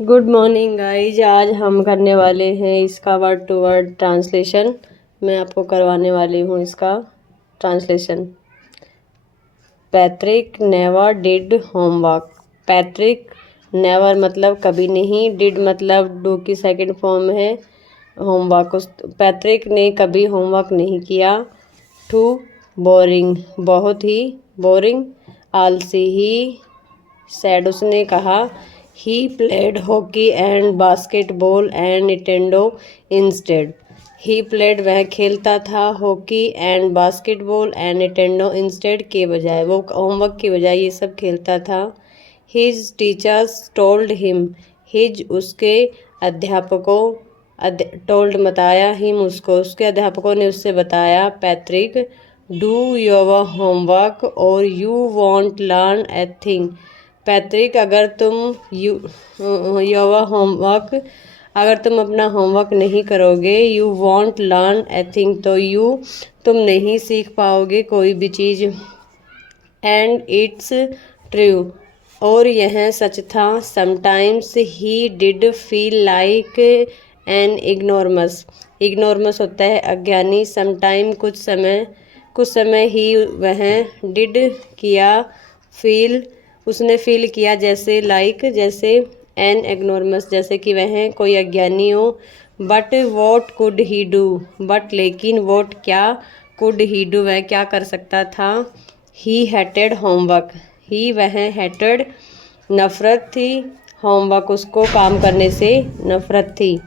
Good morning guys. आज हम करने वाले हैं इसका वर्ड टू वर्ड ट्रांसलेशन। मैं आपको करवाने वाली हूँ इसका translation. Patrick never did homework. Patrick never मतलब कभी नहीं, डिड मतलब डू की सेकंड फॉर्म है होमवर्क। पैट्रिक ने कभी होमवर्क नहीं किया। टू बोरिंग बहुत ही बोरिंग। आलसी ही सैड उसने कहा। He played hockey and basketball and Nintendo instead. He played वह खेलता था hockey and basketball and Nintendo instead के बजाय, वो होमवर्क के बजाय ये सब खेलता था। His teachers told him. His उसके अध्यापकों टोल्ड बताया हिम उसको, उसके अध्यापकों ने उससे बताया। पैट्रिक डू योर होमवर्क और you want learn a thing. Patrick अगर तुम योर होमवर्क, अगर तुम अपना होमवर्क नहीं करोगे, you want learn a thing तो तुम नहीं सीख पाओगे कोई भी चीज़। एंड इट्स ट्रू और यह सच था। Sometimes he did feel like an ignoramus. Ignoramus होता है अज्ञानी। समटाइम कुछ समय ही वह डिड किया, फील उसने फील किया जैसे, लाइक जैसे, एन इग्नोरमस जैसे कि वह कोई अज्ञानी हो। But what could he do, but लेकिन वॉट क्या, कुड ही डू वह क्या कर सकता था। ही हेटेड होमवर्क। ही वह हेटेड नफरत थी, होमवर्क उसको काम करने से नफरत थी।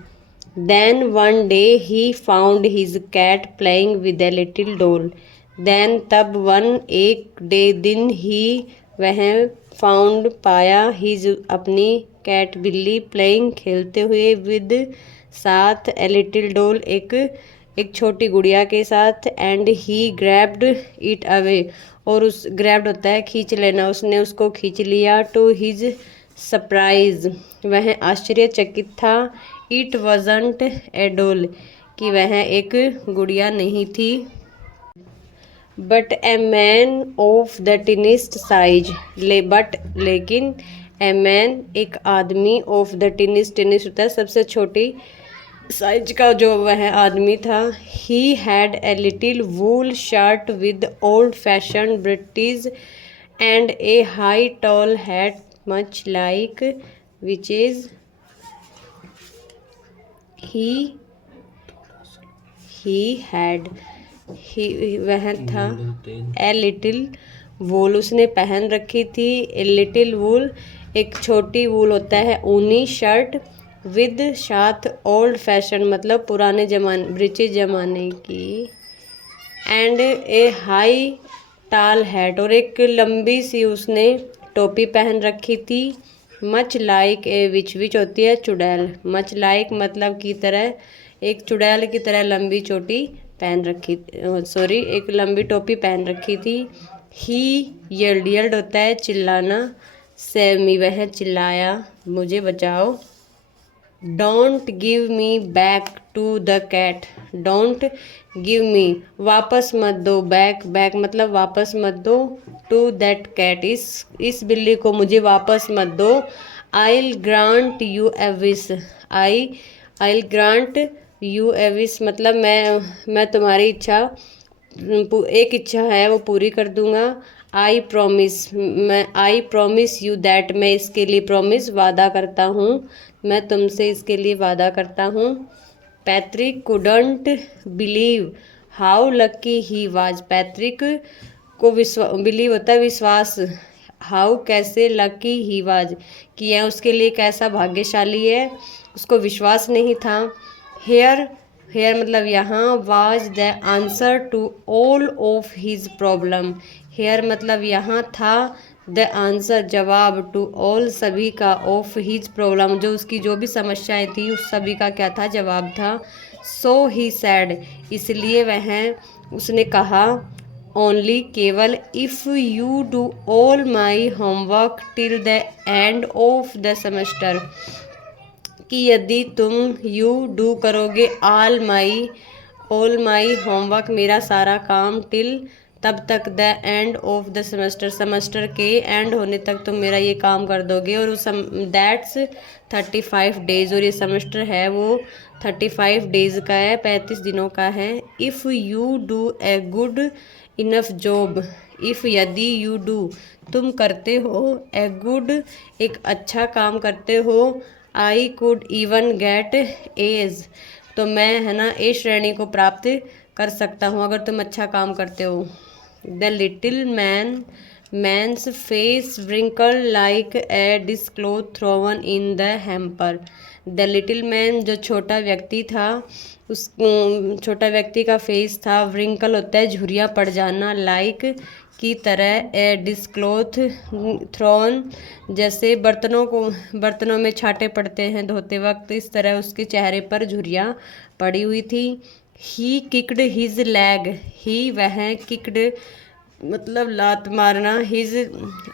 Then one day he found his cat playing with a little doll. Then तब वन एक डे दिन ही वह फाउंड पाया, हिज अपनी कैट बिल्ली, प्लेइंग खेलते हुए, विद साथ, ए लिटिल डॉल एक छोटी गुड़िया के साथ। And he grabbed it away और उस ग्रैब्ड होता है खींच लेना, उसने उसको खींच लिया। टू हिज सरप्राइज वह आश्चर्यचकित था। इट वॉजंट ए डॉल कि वह एक गुड़िया नहीं थी। But a man of the tiniest size लेकिन ए मैन एक आदमी, ऑफ द टिनिस्ट होता है सबसे छोटी साइज का जो वह आदमी था। He had a little wool shirt with old fashion britches and a high tall hat much like which is he had वह था। ए लिटिल वूल उसने पहन रखी थी। ए लिटिल वूल एक छोटी वूल होता है ऊनी शर्ट, विद साथ, ओल्ड फैशन मतलब पुराने जमाने ब्रिटिश ज़माने की, एंड ए हाई टाल हैट और एक लंबी सी उसने टोपी पहन रखी थी। मच लाइक ए विच होती है चुड़ैल। मच लाइक मतलब की तरह, एक चुड़ैल की तरह लंबी चोटी पहन रखी, एक लंबी टोपी पहन रखी थी। ही येल्ड होता है चिल्लाना। सेमी वह चिल्लाया, मुझे बचाओ। Don't give me back to the cat. Don't give me वापस मत दो, बैक मतलब वापस मत दो, टू दैट कैट इस बिल्ली को मुझे वापस मत दो। I'll grant you a wish। I'll grant you a wish मतलब मैं तुम्हारी इच्छा, एक इच्छा है वो पूरी कर दूंगा। आई प्रॉमिस यू दैट मैं इसके लिए प्रॉमिस वादा करता हूँ, मैं तुमसे इसके लिए वादा करता हूँ। Patrick couldn't believe how lucky he was. Patrick को बिलीव होता है विश्वास, हाउ कैसे, लकी ही वाज कि यह उसके लिए कैसा भाग्यशाली है, उसको विश्वास नहीं था। हेयर मतलब यहाँ, was the answer to all of his problem. Here मतलब यहाँ था, द आंसर जवाब, टू ऑल सभी का, ऑफ हिज प्रॉब्लम जो उसकी जो भी समस्याएं थी उस सभी का क्या था, जवाब था। सो ही सैड इसलिए उसने कहा, ओनली केवल, if you do all my homework till the end of the semester कि यदि तुम यू डू करोगे ऑल माई होमवर्क मेरा सारा काम, टिल तब तक the end of the semester, semester के एंड होने तक तुम मेरा ये काम कर दोगे। और उस दैट्स 35 डेज़, और ये सेमेस्टर है वो 35 डेज़ का है, 35 दिनों का है। If you do a good enough job, if यदि यू डू तुम करते हो, ए गुड एक अच्छा काम करते हो, I could even get as तो मैं है ना ए श्रेणी को प्राप्त कर सकता हूँ अगर तुम अच्छा काम करते हो। The little man's face wrinkled like a dishcloth thrown in the hamper. The little man जो छोटा व्यक्ति था, उस छोटा व्यक्ति का फेस था, wrinkle होता है झुर्रियाँ पड़ जाना, लाइक की तरह, ए डिस्क्लोथ थ्रोन जैसे बर्तनों में छाटे पड़ते हैं धोते वक्त, इस तरह उसके चेहरे पर झुर्रियाँ पड़ी हुई थी। ही किक्ड हिज लैग, ही वह किक्ड मतलब लात मारना, हिज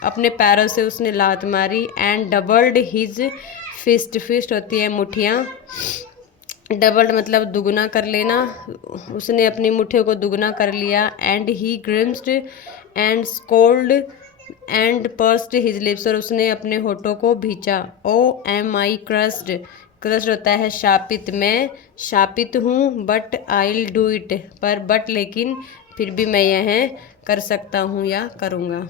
अपने पैरों से उसने लात मारी, and doubled his fist, fist होती है मुठियाँ, डबल्ड मतलब दुगना कर लेना, उसने अपनी मुट्ठियों को दुगना कर लिया। And he grimaced and scowled and pursed his lips, और उसने अपने होठों को भींचा। Oh am I cursed, cursed होता है शापित, मैं शापित हूँ, बट आई डू इट पर, बट लेकिन फिर भी मैं यह कर सकता हूँ या करूँगा।